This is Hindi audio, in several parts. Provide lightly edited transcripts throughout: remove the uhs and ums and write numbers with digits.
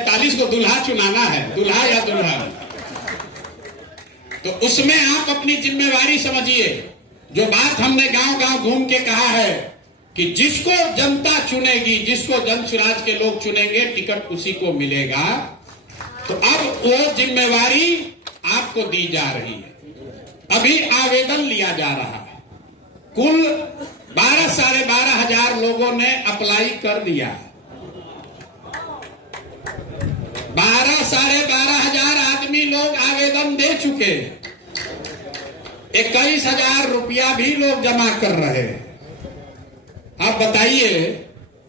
45 को दूल्हा चुनाना है, दूल्हा या दुल्हन। तो उसमें आप अपनी जिम्मेवारी समझिए। जो बात हमने गांव गांव घूम के कहा है कि जिसको जनता चुनेगी, जिसको जनसुराज के लोग चुनेंगे, टिकट उसी को मिलेगा। तो अब वो जिम्मेवारी आपको दी जा रही है। अभी आवेदन लिया जा रहा है। कुल 12 साढ़े 12 हजार लोगों ने अप्लाई कर दिया। 12 साढ़े 12 हजार आदमी लोग आवेदन दे चुके। 21,000 रुपया भी लोग जमा कर रहे हैं। आप बताइए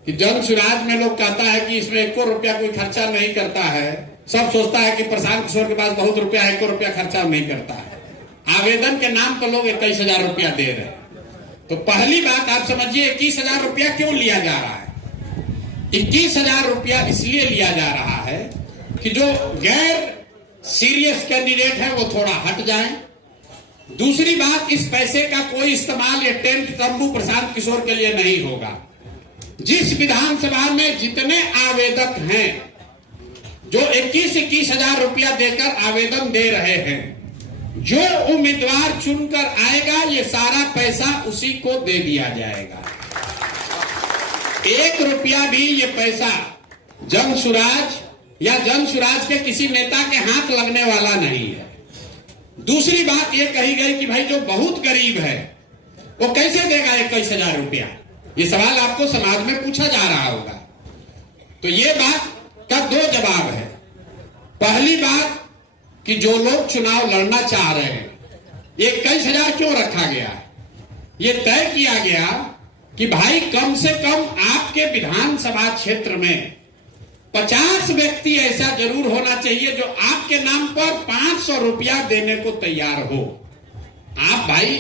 कि जनसुराज में लोग कहता है कि इसमें 1 रुपया कोई खर्चा नहीं करता है। सब सोचता है कि प्रशांत किशोर के पास बहुत रुपया है, 1 रुपया खर्चा नहीं करता है। आवेदन के नाम पर लोग 21,000 रुपया दे रहे हैं। तो पहली बात आप समझिए, 21,000 रुपया क्यों लिया जा रहा है? 21,000 रुपया इसलिए लिया जा रहा है कि जो गैर सीरियस कैंडिडेट है वो थोड़ा हट जाएं। दूसरी बात, इस पैसे का कोई इस्तेमाल ये टेंट तंबू प्रशांत किशोर के लिए नहीं होगा। जिस विधानसभा में जितने आवेदक हैं, जो 21,000 रुपया देकर आवेदन दे रहे हैं, जो उम्मीदवार चुनकर आएगा ये सारा पैसा उसी को दे दिया जाएगा। 1 रुपया भी ये पैसा जनसुराज या जनसुराज के किसी नेता के हाथ लगने वाला नहीं है। दूसरी बात ये कही गई कि भाई जो बहुत गरीब है वो कैसे देगा 21,000 रुपया? ये सवाल आपको समाज में पूछा जा रहा होगा। तो ये बात का 2 जवाब है। पहली बात कि जो लोग चुनाव लड़ना चाह रहे हैं, 21,000 क्यों रखा गया? ये तय किया गया कि भाई कम से कम आपके विधानसभा क्षेत्र में 50 व्यक्ति ऐसा जरूर होना चाहिए जो आपके नाम पर 500 रुपया देने को तैयार हो। आप भाई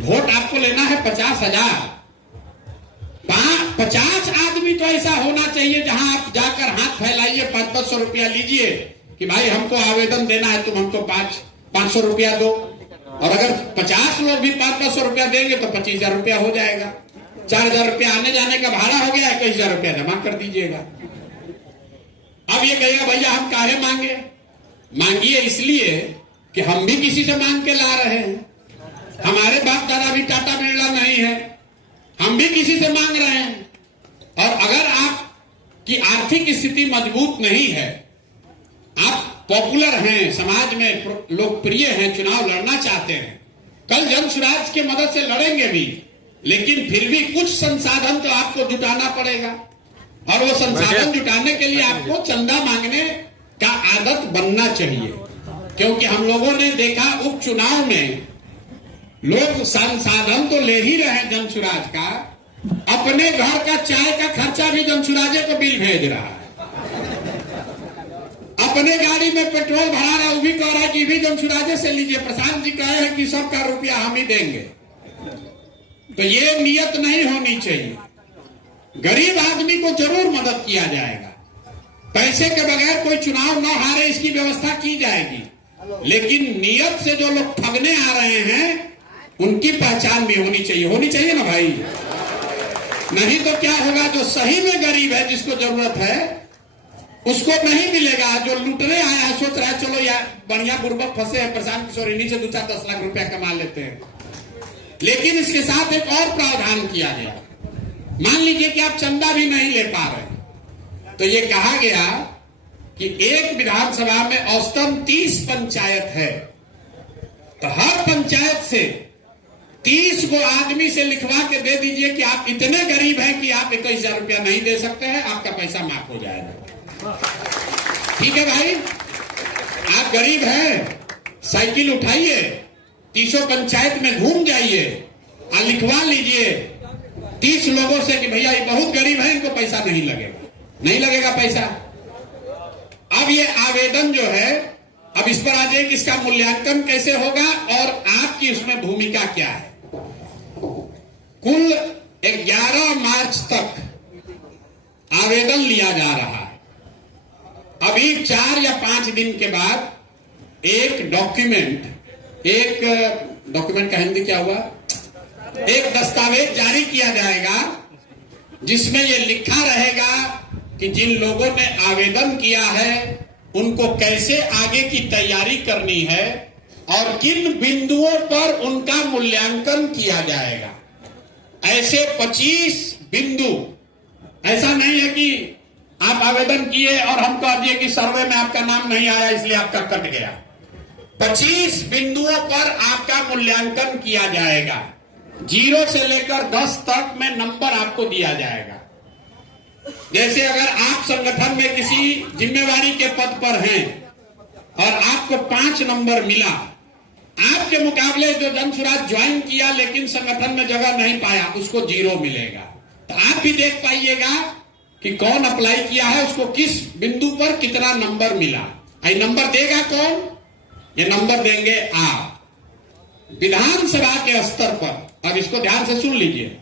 वोट आपको लेना है 50,000, 50 आदमी तो ऐसा होना चाहिए जहां आप जाकर हाथ फैलाइए, 500 रुपया लीजिए कि भाई हमको आवेदन देना है, तुम हमको 500 रुपया दो। और अगर 50 लोग भी 500 रुपया देंगे तो 25,000 रुपया हो जाएगा। 4,000 रुपया आने जाने का भाड़ा हो गया, 21,000 रुपया जमा कर दीजिएगा। अब ये कहेगा भैया हम काहे मांगे? मांगिए इसलिए कि हम भी किसी से मांग के ला रहे हैं। हमारे बाप दादा भी टाटा बिरला नहीं है, हम भी किसी से मांग रहे हैं। और अगर आपकी आर्थिक स्थिति मजबूत नहीं है, आप पॉपुलर हैं, समाज में लोकप्रिय हैं, चुनाव लड़ना चाहते हैं, कल जनसुराज के मदद से लड़ेंगे भी, लेकिन फिर भी कुछ संसाधन तो आपको जुटाना पड़ेगा। और वो संसाधन जुटाने के लिए आपको चंदा मांगने का आदत बनना चाहिए। क्योंकि हम लोगों ने देखा उपचुनाव में लोग संसाधन तो ले ही रहे जनसुराज का, अपने घर का चाय का खर्चा भी जनसुराजे को बिल भेज रहा है। अपने गाड़ी में पेट्रोल भरा रहा, वो भी कह रहा है कि भी जनसुराजे से लीजिए, प्रशांत जी कहे हैं कि सबका रुपया हम ही देंगे। तो ये नियत नहीं होनी चाहिए। गरीब आदमी को जरूर मदद किया जाएगा। पैसे के बगैर कोई चुनाव न हारे इसकी व्यवस्था की जाएगी। लेकिन नियत से जो लोग ठगने आ रहे हैं उनकी पहचान भी होनी चाहिए ना भाई। नहीं तो क्या होगा, जो सही में गरीब है, जिसको जरूरत है, उसको नहीं मिलेगा। जो लूटने आया है सोच रहा है चलो यार बढ़िया बुर्बक फंसे हैं प्रशांत किशोर, इन्हीं से 2-10 लाख रुपया कमा लेते हैं। लेकिन इसके साथ एक और प्रावधान किया गया। मान लीजिए कि आप चंदा भी नहीं ले पा रहे, तो ये कहा गया कि एक विधानसभा में औसतन 30 पंचायत है, तो हर पंचायत से 30 को आदमी से लिखवा के दे दीजिए कि आप इतने गरीब हैं कि आप 21,000 रुपया नहीं दे सकते हैं, आपका पैसा माफ हो जाएगा। ठीक है भाई, आप गरीब हैं, साइकिल उठाइए, 30 पंचायत में घूम जाइए और लिखवा लीजिए 30 लोगों से कि भैया ये बहुत गरीब है, इनको पैसा नहीं लगेगा पैसा। अब ये आवेदन जो है, अब इस पर आ जाए कि इसका मूल्यांकन कैसे होगा और आपकी उसमें भूमिका क्या है। कुल 11 मार्च तक आवेदन लिया जा रहा है। अभी 4 या 5 दिन के बाद एक डॉक्यूमेंट का हिंदी क्या हुआ, एक दस्तावेज जारी किया जाएगा जिसमें यह लिखा रहेगा कि जिन लोगों ने आवेदन किया है उनको कैसे आगे की तैयारी करनी है और किन बिंदुओं पर उनका मूल्यांकन किया जाएगा। ऐसे 25 बिंदु, ऐसा नहीं है कि आप आवेदन किए और हम कह दिए कि सर्वे में आपका नाम नहीं आया इसलिए आपका कट गया। 25 बिंदुओं पर आपका मूल्यांकन किया जाएगा। 0 से लेकर 10 तक में नंबर आपको दिया जाएगा। जैसे अगर आप संगठन में किसी जिम्मेवारी के पद पर हैं और आपको 5 नंबर मिला, आपके मुकाबले जो जनसुराज ज्वाइन किया लेकिन संगठन में जगह नहीं पाया, उसको 0 मिलेगा। तो आप भी देख पाइएगा कि कौन अप्लाई किया है, उसको किस बिंदु पर कितना नंबर मिला। ये नंबर देगा कौन? ये नंबर देंगे आप। विधानसभा के स्तर पर, अब इसको ध्यान से सुन लीजिए,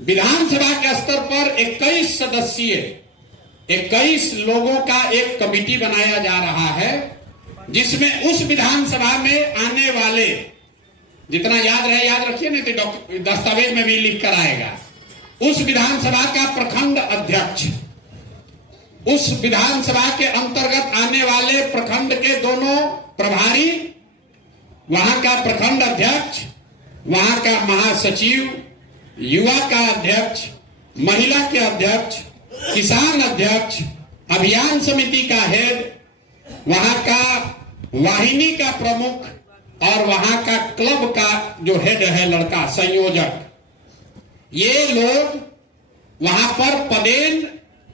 विधानसभा के स्तर पर 21 सदस्यीय 21 लोगों का एक कमेटी बनाया जा रहा है, जिसमें उस विधानसभा में आने वाले, जितना याद रहे याद रखिए, नहीं तो दस्तावेज में भी लिख कर आएगा, उस विधानसभा का प्रखंड अध्यक्ष, उस विधानसभा के अंतर्गत आने वाले प्रखंड के दोनों प्रभारी, वहां का प्रखंड अध्यक्ष, वहां का महासचिव, युवा का अध्यक्ष, महिला के अध्यक्ष, किसान अध्यक्ष, अभियान समिति का हेड, वहां का वाहिनी का प्रमुख और वहां का क्लब का जो हेड है लड़का, संयोजक, ये लोग वहां पर पदेन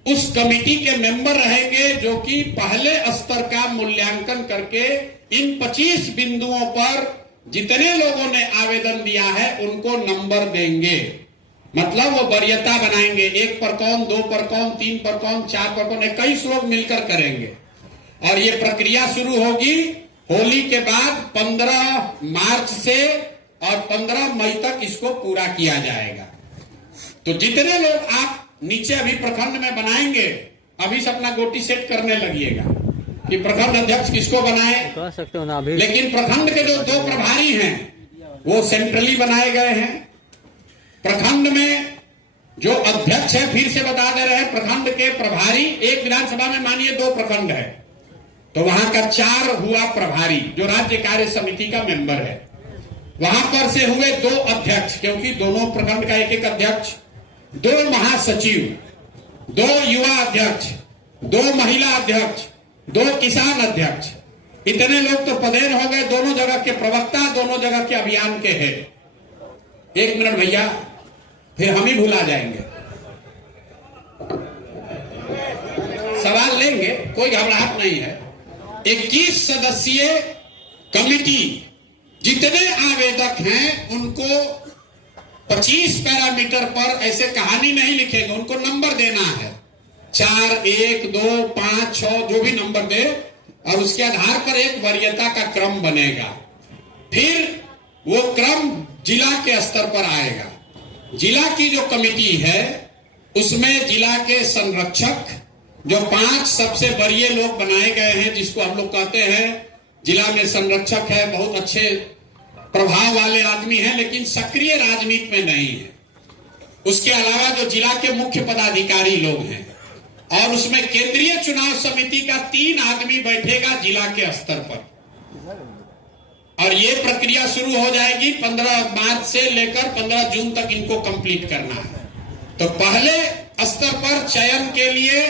उस कमेटी के मेंबर रहेंगे, जो कि पहले स्तर का मूल्यांकन करके इन 25 बिंदुओं पर जितने लोगों ने आवेदन दिया है उनको नंबर देंगे। मतलब वो वरीयता बनाएंगे, 1 पर कौन, 2 पर कौन, 3 पर कौन, 4 पर कौन, 21 लोग मिलकर करेंगे। और ये प्रक्रिया शुरू होगी होली के बाद 15 मार्च से और 15 मई तक इसको पूरा किया जाएगा। तो जितने लोग आप नीचे अभी प्रखंड में बनाएंगे, अभी से अपना गोटी सेट करने लगिएगा कि प्रखंड अध्यक्ष किसको बनाए, कर सकते हो ना अभी। लेकिन प्रखंड के जो 2 प्रभारी हैं वो सेंट्रली बनाए गए हैं। प्रखंड में जो अध्यक्ष है, फिर से बता दे रहे हैं, प्रखंड के प्रभारी, एक विधानसभा में मानिए 2 प्रखंड है तो वहां का 4 हुआ प्रभारी जो राज्य कार्य समिति का मेंबर है। वहां पर से हुए 2 अध्यक्ष, क्योंकि दोनों प्रखंड का एक अध्यक्ष, 2 महासचिव, 2 युवा अध्यक्ष, 2 महिला अध्यक्ष, 2 किसान अध्यक्ष, इतने लोग तो पदेन हो गए। दोनों जगह के प्रवक्ता, दोनों जगह के अभियान के हेड। 1 मिनट भैया, फिर हम ही भुला जाएंगे। सवाल लेंगे, कोई घबराहट नहीं है। 21 सदस्यीय कमेटी, जितने आवेदक हैं उनको 25 पैरामीटर पर ऐसे कहानी नहीं लिखेंगे, उनको नंबर देना है। 4, 1, 2, 5, 6 जो भी नंबर दे, और उसके आधार पर एक वरीयता का क्रम बनेगा। फिर वो क्रम जिला के स्तर पर आएगा। जिला की जो कमेटी है उसमें जिला के संरक्षक, जो 5 सबसे वरीय लोग बनाए गए हैं, जिसको हम लोग कहते हैं जिला में संरक्षक है, बहुत अच्छे प्रभाव वाले आदमी हैं लेकिन सक्रिय राजनीति में नहीं है। उसके अलावा जो जिला के मुख्य पदाधिकारी लोग हैं, और उसमें केंद्रीय चुनाव समिति का 3 आदमी बैठेगा जिला के स्तर पर। और ये प्रक्रिया शुरू हो जाएगी 15 मार्च से लेकर 15 जून तक इनको कंप्लीट करना है। तो पहले स्तर पर चयन के लिए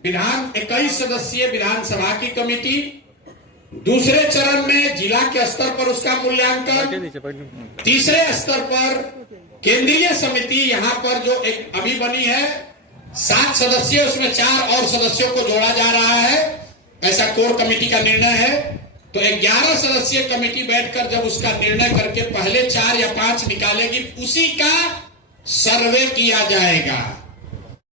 21 सदस्यीय विधानसभा की कमेटी, दूसरे चरण में जिला के स्तर पर उसका मूल्यांकन, तीसरे स्तर पर केंद्रीय समिति, यहाँ पर जो एक अभी बनी है 7 सदस्य, उसमें 4 और सदस्यों को जोड़ा जा रहा है, ऐसा कोर कमेटी का निर्णय है। तो 11 सदस्यीय कमेटी बैठकर जब उसका निर्णय करके पहले 4 या 5 निकालेगी, उसी का सर्वे किया जाएगा।